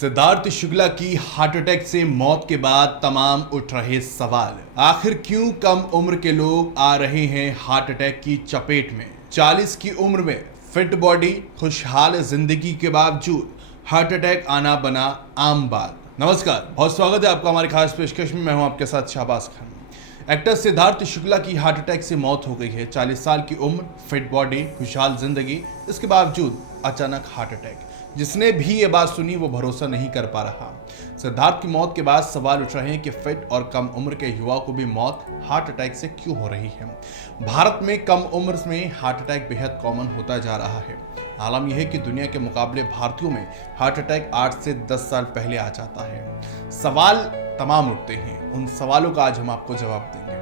सिद्धार्थ शुक्ला की heart attack से मौत के बाद तमाम उठ रहे सवाल। आखिर क्यों कम उम्र के लोग आ रहे हैं हार्ट अटैक की चपेट में? 40 की उम्र में फिट बॉडी, खुशहाल जिंदगी के बावजूद हार्ट अटैक आना बना आम बात। नमस्कार, बहुत स्वागत है आपका हमारी खास पेशकश में। मैं हूं आपके साथ शाहबाज खान। एक्टर सिद्धार्थ शुक्ला की हार्ट अटैक से मौत हो गई है। 40 साल की उम्र, फिट बॉडी, खुशहाल जिंदगी, इसके बावजूद अचानक हार्ट अटैक। जिसने भी ये बात सुनी वो भरोसा नहीं कर पा रहा। सिद्धार्थ की मौत के बाद सवाल उठ रहे हैं कि फिट और कम उम्र के युवाओं को भी मौत हार्ट अटैक से क्यों हो रही है। भारत में कम उम्र में हार्ट अटैक बेहद कॉमन होता जा रहा है। आलम यह है कि दुनिया के मुकाबले भारतीयों में हार्ट अटैक 8 से 10 साल पहले आ जाता है। सवाल तमाम उठते हैं, उन सवालों का आज हम आपको जवाब देंगे।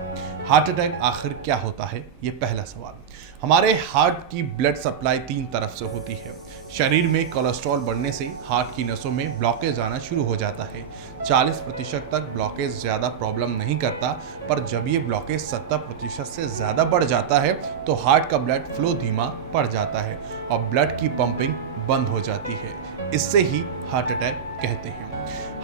हार्ट अटैक आखिर क्या होता है, ये पहला सवाल। हमारे हार्ट की ब्लड सप्लाई 3 तरफ से होती है। शरीर में कोलेस्ट्रॉल बढ़ने से हार्ट की नसों में ब्लॉकेज आना शुरू हो जाता है। 40% तक ब्लॉकेज ज़्यादा प्रॉब्लम नहीं करता, पर जब ये ब्लॉकेज 70% से ज़्यादा बढ़ जाता है तो हार्ट का ब्लड फ्लो धीमा पड़ जाता है और ब्लड की पंपिंग बंद हो जाती है। इससे ही हार्ट अटैक कहते हैं।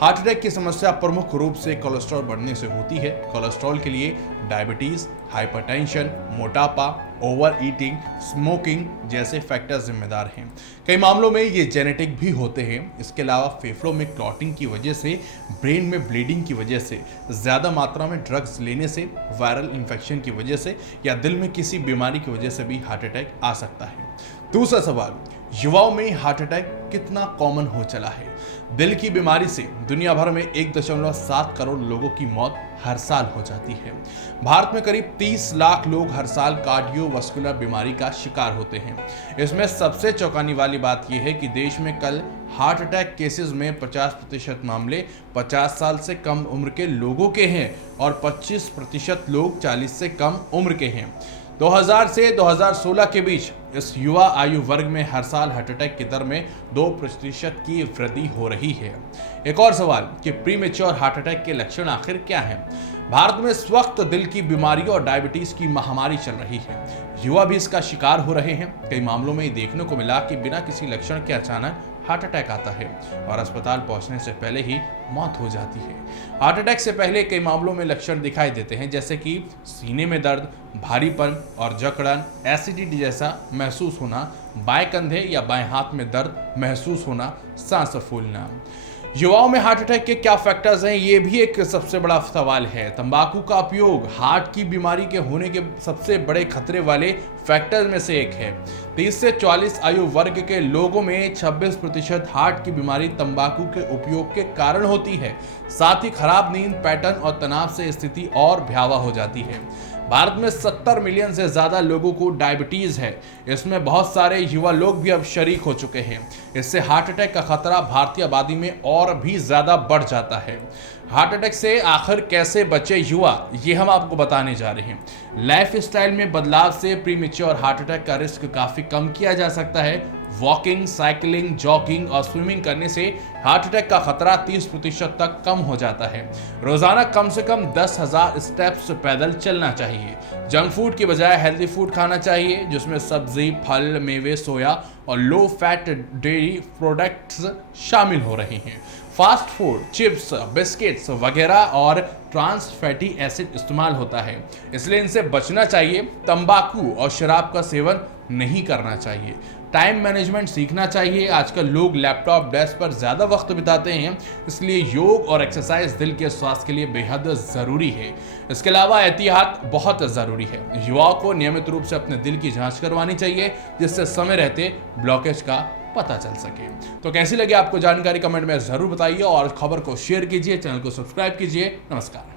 हार्ट अटैक की समस्या प्रमुख रूप से कोलेस्ट्रॉल बढ़ने से होती है। कोलेस्ट्रॉल के लिए डायबिटीज, हाइपरटेंशन, मोटापा, ओवर ईटिंग, स्मोकिंग जैसे फैक्टर्स जिम्मेदार हैं। कई मामलों में ये जेनेटिक भी होते हैं। इसके अलावा फेफड़ों में क्लॉटिंग की वजह से, ब्रेन में ब्लीडिंग की वजह से, ज़्यादा मात्रा में ड्रग्स लेने से, वायरल इन्फेक्शन की वजह से या दिल में किसी बीमारी की वजह से भी हार्ट अटैक आ सकता है। दूसरा सवाल, युवाओं में हार्ट अटैक कितना कॉमन हो चला है? दिल की बीमारी से दुनिया भर में 1.7 करोड़ लोगों की मौत हर साल हो जाती है। भारत में करीब 30 लाख लोग हर साल कार्डियोवास्कुलर बीमारी का शिकार होते हैं। इसमें सबसे चौंकाने वाली बात यह है कि देश में कल हार्ट अटैक केसेस में 50% मामले 50 साल से कम उम्र के लोगों के हैं और 25% लोग 40 से कम उम्र के हैं। 2000 से 2016 के बीच इस युवा आयु वर्ग में हर साल हार्ट अटैक की दर में 2% की वृद्धि हो रही है। एक और सवाल कि प्रीमेच्योर हार्ट अटैक के लक्षण आखिर क्या हैं? भारत में इस वक्त दिल की बीमारी और डायबिटीज की महामारी चल रही है। युवा भी इसका शिकार हो रहे हैं। कई मामलों में देखने को मिला कि बिना किसी लक्षण के अचानक हार्ट अटैक आता है और अस्पताल पहुंचने से पहले ही मौत हो जाती है। हार्ट अटैक से पहले कई मामलों में लक्षण दिखाई देते हैं, जैसे कि सीने में दर्द, भारीपन और जकड़न, एसिडिटी जैसा महसूस होना, बाएं कंधे या बाएं हाथ में दर्द महसूस होना, सांस फूलना। युवाओं में हार्ट अटैक के क्या फैक्टर्स हैं, ये भी एक सबसे बड़ा सवाल है। तंबाकू का उपयोग हार्ट की बीमारी के होने के सबसे बड़े खतरे वाले फैक्टर्स में से एक है। 30 से 44 आयु वर्ग के लोगों में 26% हार्ट की बीमारी तंबाकू के उपयोग के कारण होती है। साथ ही खराब नींद पैटर्न और तनाव से स्थिति और भयावह हो जाती है। भारत में 70 मिलियन से ज्यादा लोगों को डायबिटीज है। इसमें बहुत सारे युवा लोग भी अब शरीक हो चुके हैं। इससे हार्ट अटैक का खतरा भारतीय आबादी में और भी ज्यादा बढ़ जाता है। हार्ट अटैक से आखिर कैसे बचे युवा, ये हम आपको बताने जा रहे हैं। लाइफ स्टाइल में बदलाव से प्रीमेच्योर हार्ट अटैक का रिस्क काफी कम किया जा सकता है। वॉकिंग, साइकिलिंग, जॉगिंग और स्विमिंग करने से हार्ट अटैक का खतरा 30% तक कम हो जाता है। रोजाना कम से कम 10,000 स्टेप्स पैदल चलना चाहिए। जंक फूड की बजाय हेल्दी फूड खाना चाहिए, जिसमें सब्जी, फल, मेवे, सोया और लो फैट डेयरी प्रोडक्ट्स शामिल हो रहे हैं। फास्ट फूड, चिप्स, बिस्किट्स वगैरह और ट्रांस फैटी एसिड इस्तेमाल होता है, इसलिए इनसे बचना चाहिए। तंबाकू और शराब का सेवन नहीं करना चाहिए। टाइम मैनेजमेंट सीखना चाहिए। आजकल लोग लैपटॉप, डेस्क पर ज़्यादा वक्त बिताते हैं, इसलिए योग और एक्सरसाइज दिल के स्वास्थ्य के लिए बेहद ज़रूरी है। इसके अलावा एहतियात बहुत ज़रूरी है। युवाओं को नियमित रूप से अपने दिल की जांच करवानी चाहिए, जिससे समय रहते ब्लॉकेज का पता चल सके। तो कैसी लगी आपको जानकारी, कमेंट में ज़रूर बताइए और खबर को शेयर कीजिए, चैनल को सब्सक्राइब कीजिए। नमस्कार।